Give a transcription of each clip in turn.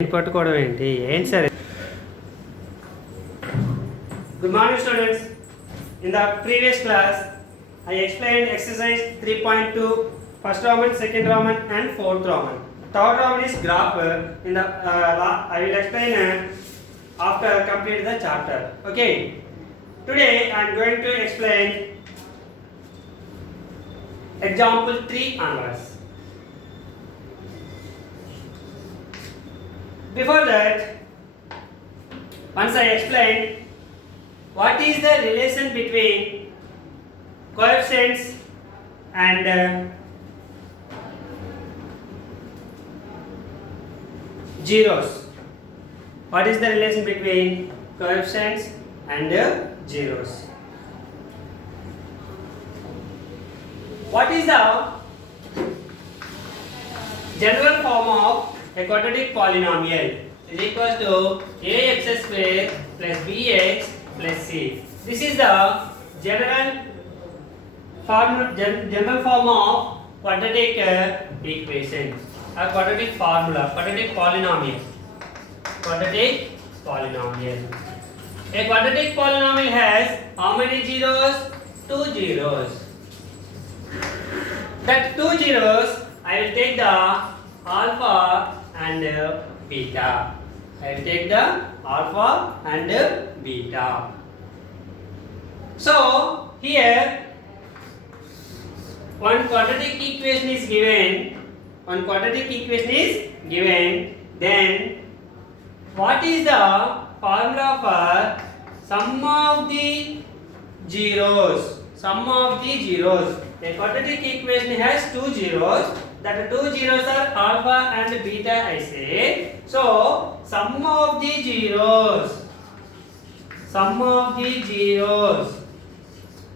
పట్టుకోవడం ఏంటి సరే. Good morning students. In the previous class I explained exercise 3.2 first Roman, second Roman and fourth Roman. Third Roman is graph. In the I will explain after complete the chapter. Okay. Today I am going to explain example 3 onwards. Before that, once I explained what is the relation between coefficients and zeros. What is the relation between coefficients and zeros? What is the general form of a quadratic polynomial is equal to ax square plus bx plus c. This is the general form of quadratic equation or quadratic formula, quadratic polynomial. Quadratic polynomial. A quadratic polynomial has how many zeros? 2 zeros. That 2 zeros I will take the alpha and beta. I will take the alpha and beta. So here one quadratic equation is given. One quadratic equation is given. Then what is the formula for sum of the zeros? Sum of the zeros. A quadratic equation has 2 zeros. That 2 zeros are alpha and beta I say. So sum of the zeros. Sum of the zeros.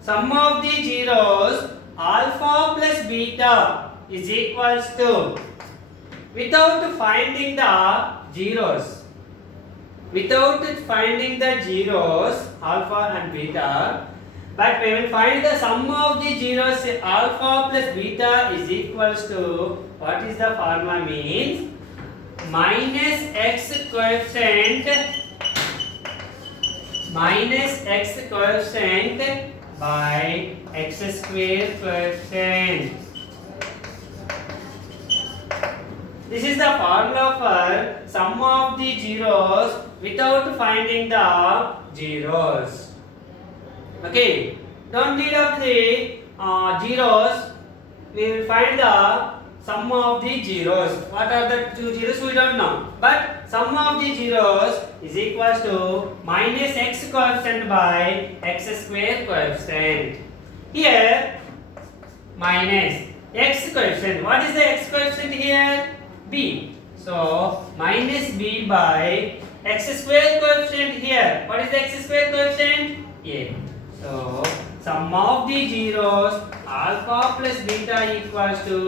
Sum of the zeros alpha plus beta is equals to, without finding the zeros. Without finding the zeros alpha and beta, but we will find the sum of the zeros alpha plus beta is equals to, what is the formula means, minus x coefficient by x square coefficient. This is the formula for sum of the zeros without finding the zeros. Okay, don't need of the zeros. We will find the sum of the zeros. What are the 2 zeros? We don't know. But sum of the zeros is equals to minus x coefficient by x square coefficient. Here minus x coefficient. What is the x coefficient here? B. So minus b by x square coefficient here. What is the x square coefficient? A. So sum of the zeros alpha plus beta equals to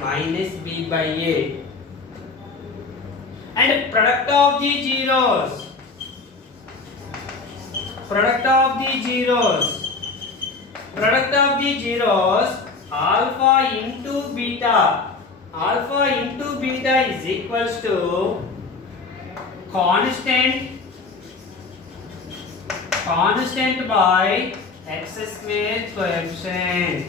minus b by a. And product of the zeros. Product of the zeros. Product of the zeros alpha into beta. Alpha into beta is equals to constant by x square coefficient.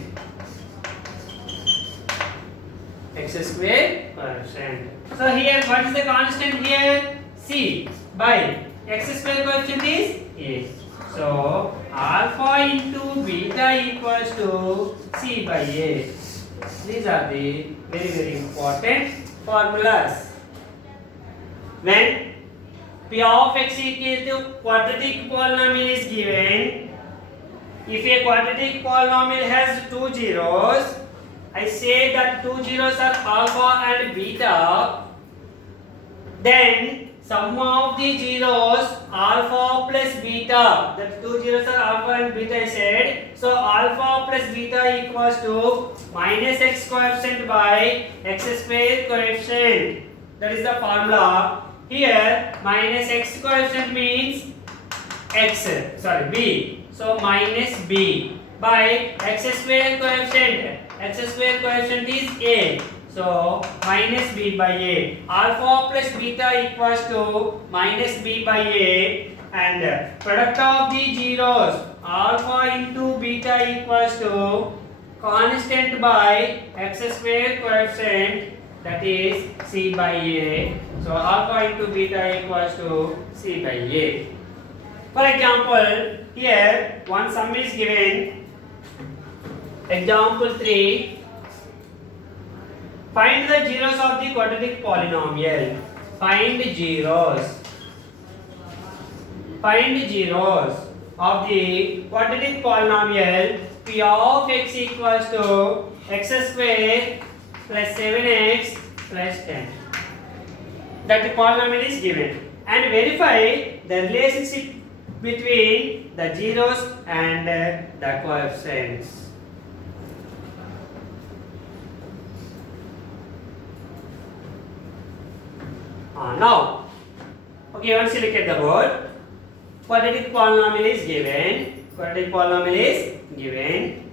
X square coefficient. So here what is the constant here? C by x square coefficient is a. So alpha into beta equals to c by a. These are the very important formulas. When p of x equal to quadratic polynomial is given, if a quadratic polynomial has 2 zeros, I say that 2 zeros are alpha and beta, then sum of the zeros alpha plus beta, that 2 zeros are alpha and beta I said, so alpha plus beta equals to minus x coefficient by x square coefficient. That is the formula. Here minus x coefficient means b. So minus b by x square coefficient. X square coefficient is a. So minus b by a. Alpha plus beta equals to minus b by a, and product of the zeros alpha into beta equals to constant by x square coefficient, that is c by a. So alpha into beta equals to c by a. For example, here one sum is given. Example 3. Find the zeros of the quadratic polynomial. Find zeros. Find zeros of the quadratic polynomial p of x equals to x square plus 7x plus 10. That the polynomial is given. And verify the relationship between the zeros and the coefficients. Now, okay, once you look at the board, quadratic polynomial is given. Quadratic polynomial is given.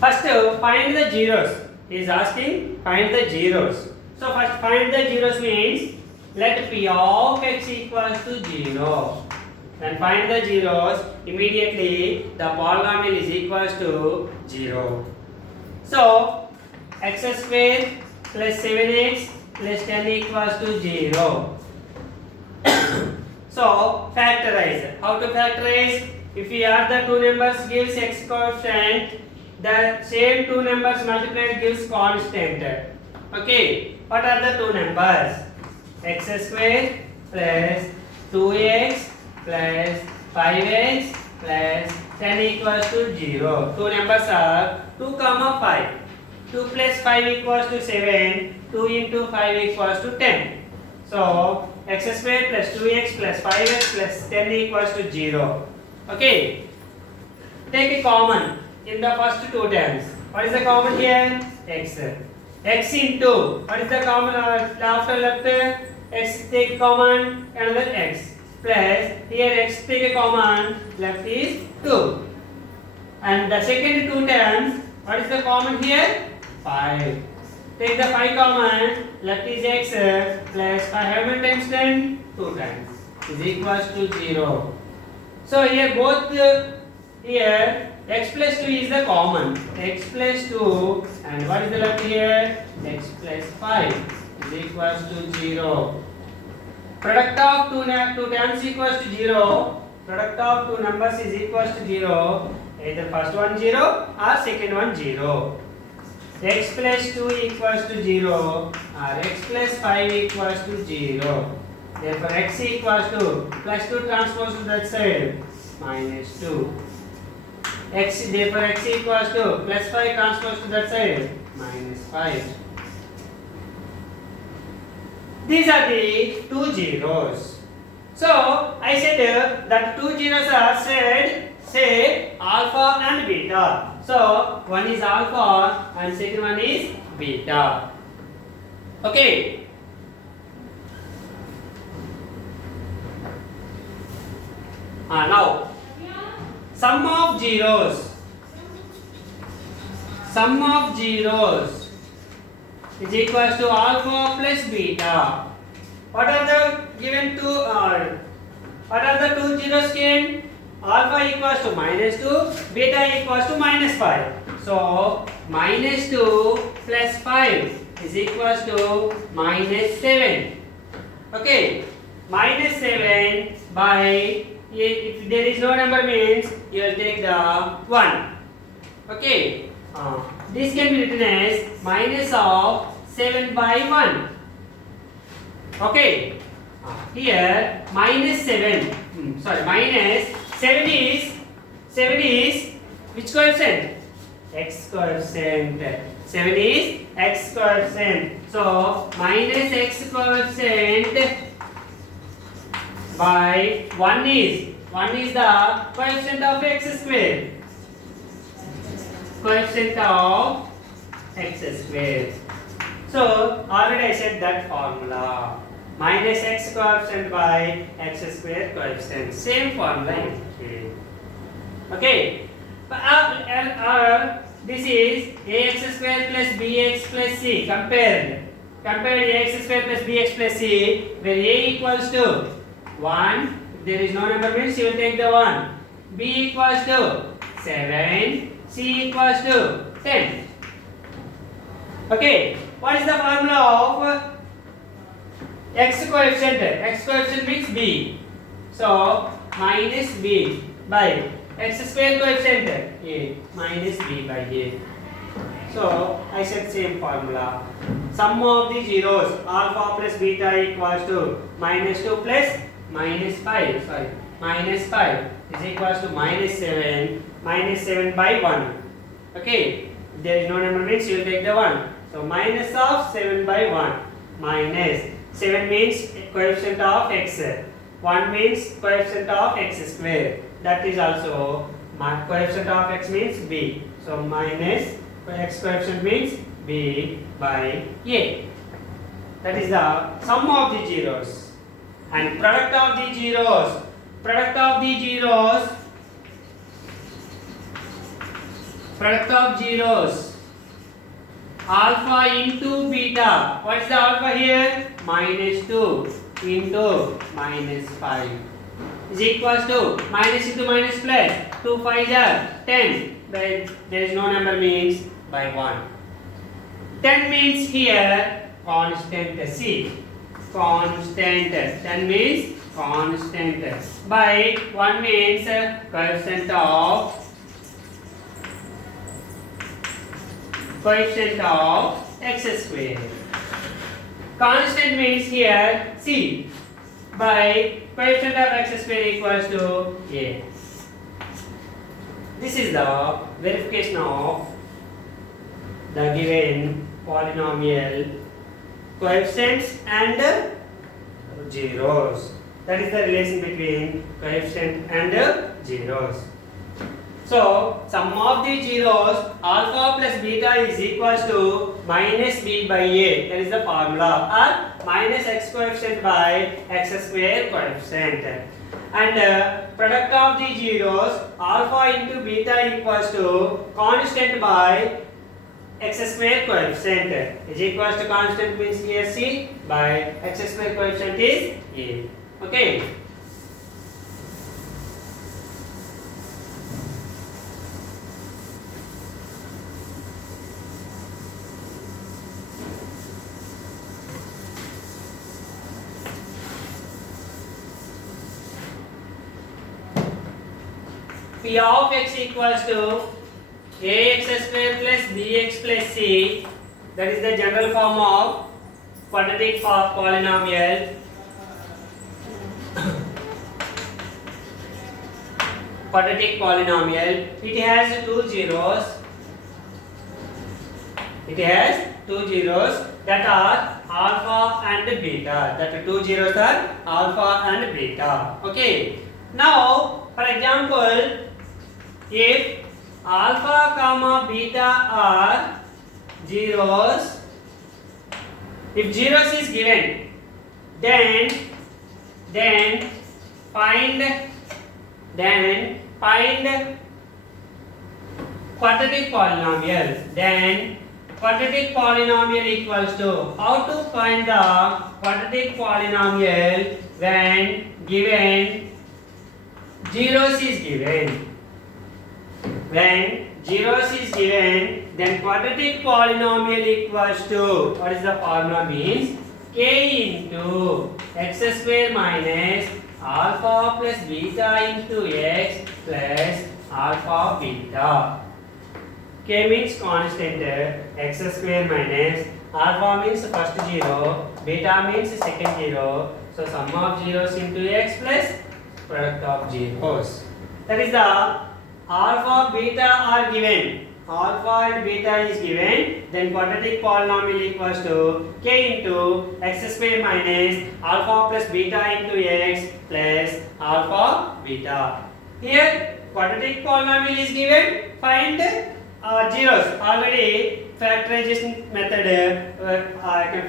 First, find the zeros. He is asking find the zeros. So first find the zeros means let p of x equals to 0. Then find the zeros, immediately the polynomial is equals to 0. So x square plus 7x plus 10 equals to 0. So factorize. How to factorize? If we add the two numbers gives x coefficient, the same two numbers multiplied gives constant. Okay, what are the two numbers? X square plus 2x plus 5x plus 10 equals to 0. Two numbers are 2, 5. 2 plus 5 equals to 7. 2 into 5 equals to 10. So x square plus 2x plus 5x plus 10 equals to 0. Okay. Take a common in the first two terms. What is the common here? X. X into, what is the common after left? X take common, another x. Plus, here x take a common, left is 2. And the second two terms, what is the common here? 5. Take the 5 common, left is x plus 5. How many times then? 2 times. Is equals to 0. So here both here x plus 2 is the common. X plus 2, and what is the left here? X plus 5 is equals to 0. Product of two terms equals to 0. Product of two numbers is equals to 0. Either first one 0 or second one 0. X plus 2 equals to 0 or x plus 5 equals to 0. Therefore x equals to plus 2 transpose to that side minus 2. Therefore x equals to plus 5 transpose to that side minus 5. These are the two zeros. So I said that two zeros are said, say alpha and beta. So one is alpha and second one is beta. Okay. Now sum of zeros. Sum of zeros is equals to alpha plus beta. What are the given two? What are the two zeros given? Alpha equals to minus 2, beta equals to minus 5. So minus 2 plus 5 is equals to minus 7. Okay, minus 7 by, if there is no number means you will take the 1. Okay, this can be written as minus of 7 by 1. Okay, here minus 7, minus 7 is which coefficient? X coefficient. 7 is x coefficient. So minus x coefficient by 1 is the coefficient of x square. Coefficient of x square. So already I said that formula. Minus x coefficient by x square coefficient. Same formula. Okay. this is ax square plus bx plus c. Compare ax square plus bx plus c, where a equals to 1. If there is no number means you will take the 1. B equals to 7. C equals to 10. Okay. What is the formula of x coefficient? X coefficient means b. So minus b by x square coefficient a minus b by a. So I said same formula. Sum of the zeros alpha plus beta equals to minus 2 plus minus 5. Sorry, minus 5 is equals to minus 7. Minus 7 by 1. Okay. If there is no number means you will take the 1. So minus of 7 by 1. Minus 7 means coefficient of x. 1 means coefficient of x square. That is also coefficient of x means b. So minus x coefficient means b by a. That is the sum of the zeros. And product of the zeros. Product of the zeros. Product of zeros. Alpha into beta. What is the alpha here? Minus 2 into minus 5 is equals to minus into minus plus 2 5 are 10. There is no number means by 1. 10 means here constant C. Constant. 10 means constant. By 1 means coefficient of x square. Constant means here C. By coefficient of x square equals to a. This is the verification of the given polynomial coefficients and zeros. That is the relation between coefficient and zeros. So sum of the zeros alpha plus beta is equals to minus b by a. That is the formula, or minus x coefficient by x square coefficient. And product of the zeros alpha into beta equals to constant by x square coefficient is equals to constant means here c by x square coefficient is a. Okay. P of x equals to ax square plus bx plus c. That is the general form of quadratic polynomial. Quadratic polynomial. It has two zeros. It has two zeros that are alpha and beta. That two zeros are alpha and beta. Okay. Now, for example, if alpha comma beta are zeros, if zeros is given, then find quadratic polynomial. Then quadratic polynomial equals to, how to find the quadratic polynomial when given zeros is given. When zeros is given, then quadratic polynomial equals to, what is the formula means? K into x square minus alpha plus beta into x plus alpha beta. K means constant, x square minus alpha means first zero, beta means second zero. So sum of zeros into x plus product of zeros. That is the alpha beta are given. Alpha and beta is given. Then quadratic polynomial equals to k into x square minus alpha plus beta into x plus alpha beta. Here quadratic polynomial is given. Find zeros. Already factorization method I can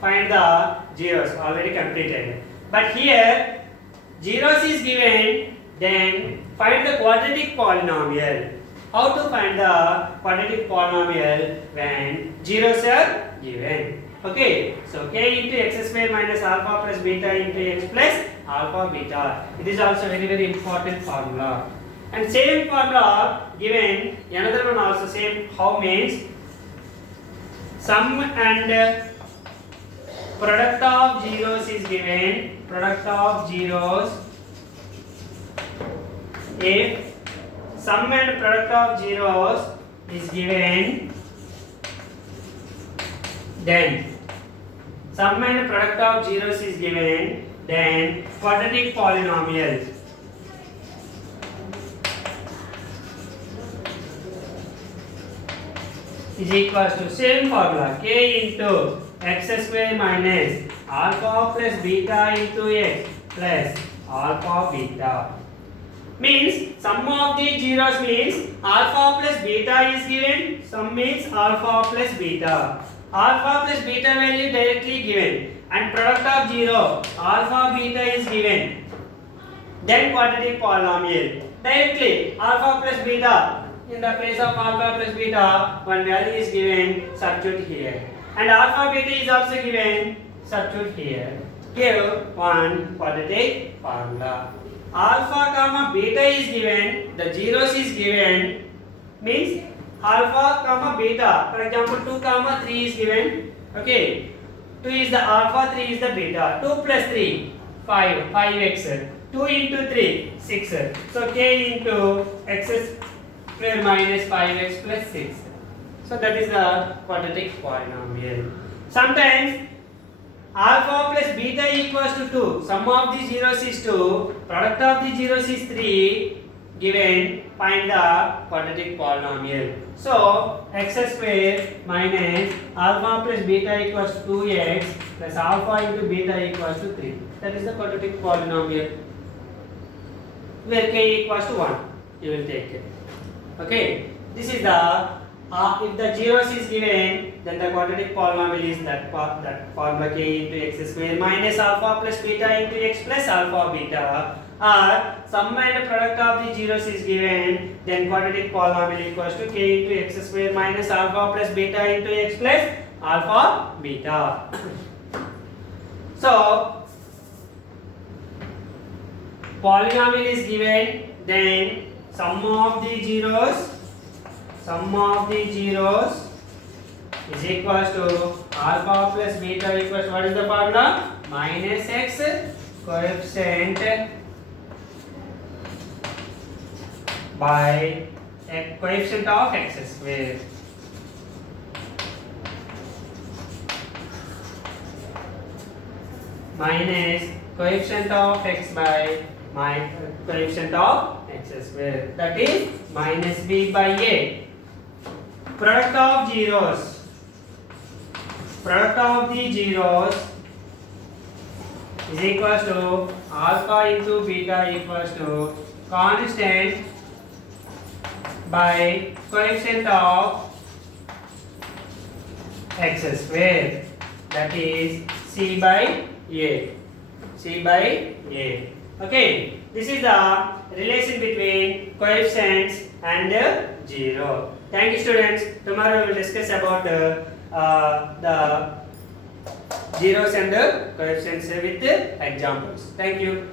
find the zeros already completed. But here zeros is given. Then find the quadratic polynomial. how to find the quadratic polynomial when zeros are given. Okay, so k into x square minus alpha plus beta into x plus alpha beta. It is also very important formula. And same formula given another one also same. How means sum and product of zeros is given. Product of zeros. If sum and product of zeros is given, then sum and product of zeros is given, then quadratic polynomial is equals to same formula k into x square minus alpha plus beta into x plus alpha beta. Means sum of the zeros means alpha plus beta is given, sum means alpha plus beta. Alpha plus beta value directly given and product of zero alpha beta is given. Then quadratic polynomial. Directly alpha plus beta, in the place of alpha plus beta one value is given, substitute here. And alpha beta is also given, substitute here. Give one quadratic formula. Alpha comma beta is given, the zeros is given, means alpha comma beta. For example 2 comma 3 is given. Okay, 2 is the alpha, 3 is the beta. 2 plus 3 5, 5x. 2 into 3 6. So k into x square minus 5x plus 6. So that is the quadratic polynomial. Sometimes alpha plus beta equals to 2. Sum of the zeros is 2. Product of the zeros is 3. Given, find the quadratic polynomial. So x square minus alpha plus beta equals to 2x plus alpha into beta equals to 3. That is the quadratic polynomial. Where k equals to 1, you will take it. Okay, this is the if the zeros is given, then the quadratic polynomial is that formula k into x square minus alpha plus beta into x plus alpha beta. Or sum and product of the zeros is given, then quadratic polynomial equals to k into x square minus alpha plus beta into x plus alpha beta. So polynomial is given, then sum of the zeros is equals to alpha plus beta equals, what is the formula? Minus x coefficient by coefficient of x square. Minus coefficient of x by coefficient of x square, that is minus b by a. Product of zeros, product of the zeros is equals to alpha into beta equals to constant by coefficient of x square, that is c by a. C by a. Okay, this is the relation between coefficients and 0. Thank you, students. Tomorrow we will discuss about the zeros and coefficients with examples. Thank you.